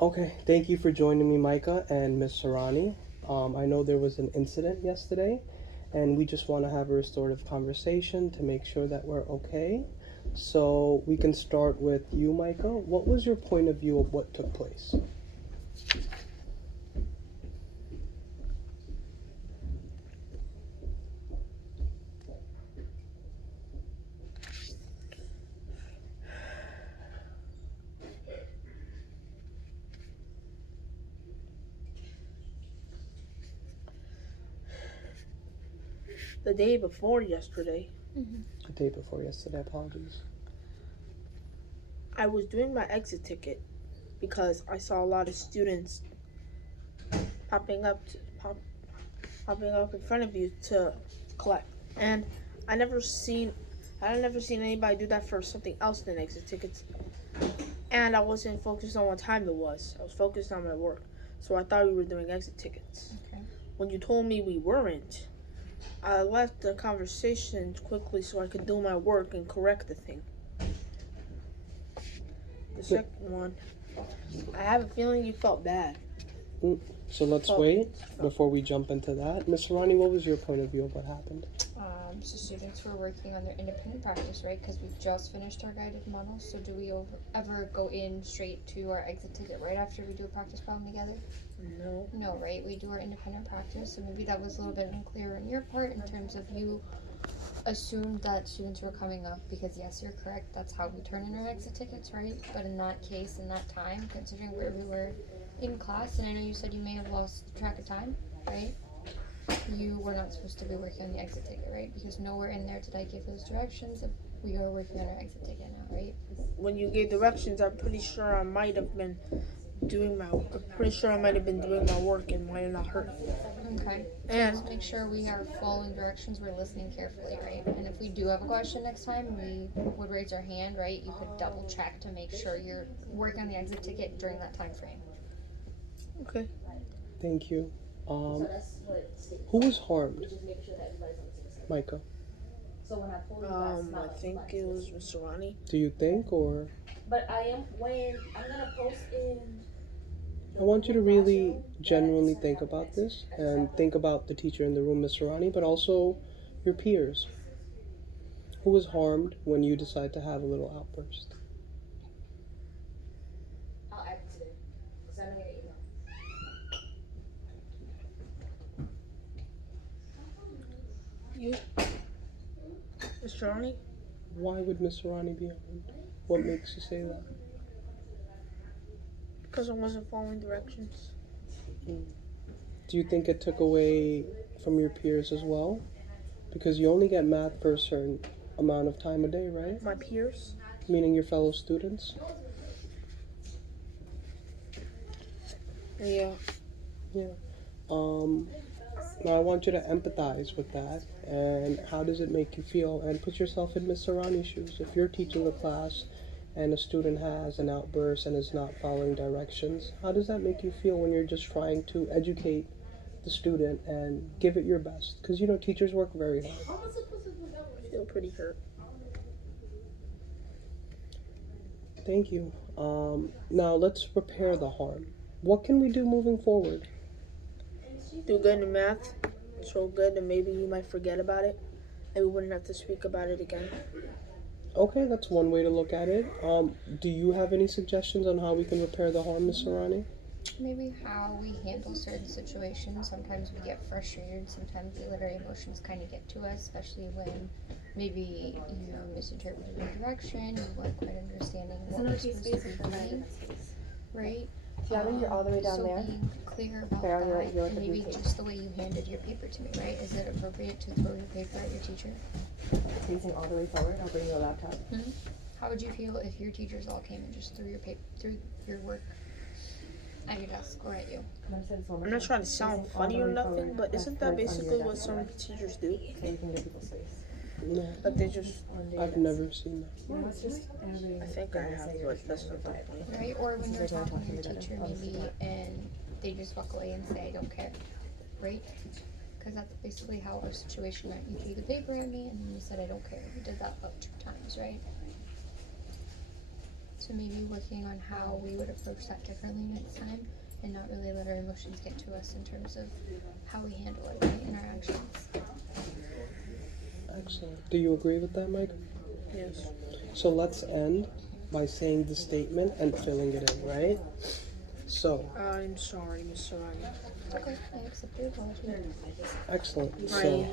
Okay, thank you for joining me, Micah and Miss Sarani. I know there was an incident yesterday, and we just want to have a restorative conversation to make sure that we're okay. So we can start with you, Micah. What was your point of view of what took place? The day before yesterday, The day before yesterday, apologies. I was doing my exit ticket because I saw a lot of students popping up popping up in front of you to collect. And I never seen I had never seen anybody do that for something else than exit tickets. And I wasn't focused on what time it was. I was focused on my work. So I thought we were doing exit tickets. Okay. When you told me we weren't, I left the conversation quickly so I could do my work and correct the thing. The second one, I have a feeling you felt bad. So let's wait before we jump into that. Miss Sarani, what was your point of view of what happened? So students were working on their independent practice, right? Because we just finished our guided models. So do we ever go in straight to our exit ticket right after we do a practice problem together? No. No, right? We do our independent practice. So maybe that was a little bit unclear on your part in terms of you assumed that students were coming up because yes, you're correct. That's how we turn in our exit tickets, right? But in that case, in that time, considering where we were in class, and I know you said you may have lost track of time, right? You were not supposed to be working on the exit ticket, right? Because nowhere in there did I give those directions if we are working on our exit ticket now, right? When you gave directions, I'm pretty sure I might have been doing my work and might have not heard. Okay. And Just make sure we are following directions, we're listening carefully, right? And if we do have a question next time, we would raise our hand, right? You could double check to make sure you're working on the exit ticket during that time frame. okay. Thank you. Who was harmed? Micah. I think it was Mr. Ronnie. Do you think, or? But when I'm gonna post in. I want you to really genuinely think about this and think about the teacher in the room, Miss Sarani, but also your peers. Who was harmed when you decide to have a little outburst? I'll add it today. Send me an email. You, Mr. Ronnie? Why would Miss Sarani be harmed? What makes you say that? Because I wasn't following directions. Do you think it took away from your peers as well? Because you only get math for a certain amount of time a day, right? My peers? Meaning your fellow students? Yeah. Now I want you to empathize with that, and how does it make you feel? And put yourself in Miss Sarani's shoes. If you're teaching a class and a student has an outburst and is not following directions, how does that make you feel when you're just trying to educate the student and give it your best? Because, you know, teachers work very hard. I feel pretty hurt. Thank you. Now let's repair the harm. What can we do moving forward? Do good in math. So good that maybe you might forget about it. And we wouldn't have to speak about it again. Okay, that's one way to look at it. Do you have any suggestions on how we can repair the harm, Ms. Sarani? Maybe how we handle certain situations. Sometimes we get frustrated. Sometimes we let our emotions kind of get to us, especially when maybe you misinterpreted a direction, you weren't quite understanding what we're supposed to be doing, right? Gianna, you're all the way down so there. being clear about There, that, you're at and the maybe blue page. just the way you handed your paper to me, right? Is it appropriate to throw your paper at your teacher? Facing all the way forward, I'll bring you a laptop. How would you feel if your teachers all came and just threw your work at your desk or at you? I'm not trying to sound funny or nothing, but isn't that basically what some teachers do? So you can give people space. No, Like they just, I've never seen that. Yeah, it's just I think I have, but that's not the point. Right? Or when you're Because they're talking to your talking teacher together. maybe and they just walk away and say, I don't care, right? Because that's basically how our situation went. You threw the paper at me and then you said, I don't care. You did that about 2 times, right? So So maybe working on how we would approach that differently next time and not really let our emotions get to us in terms of how we handle everyday interactions. Excellent. Do you agree with that, Mike? Yes. So let's end by saying the statement and filling it in, right? So, I'm sorry, Miss Serrani. Okay, I accept your apology. excellent. I So,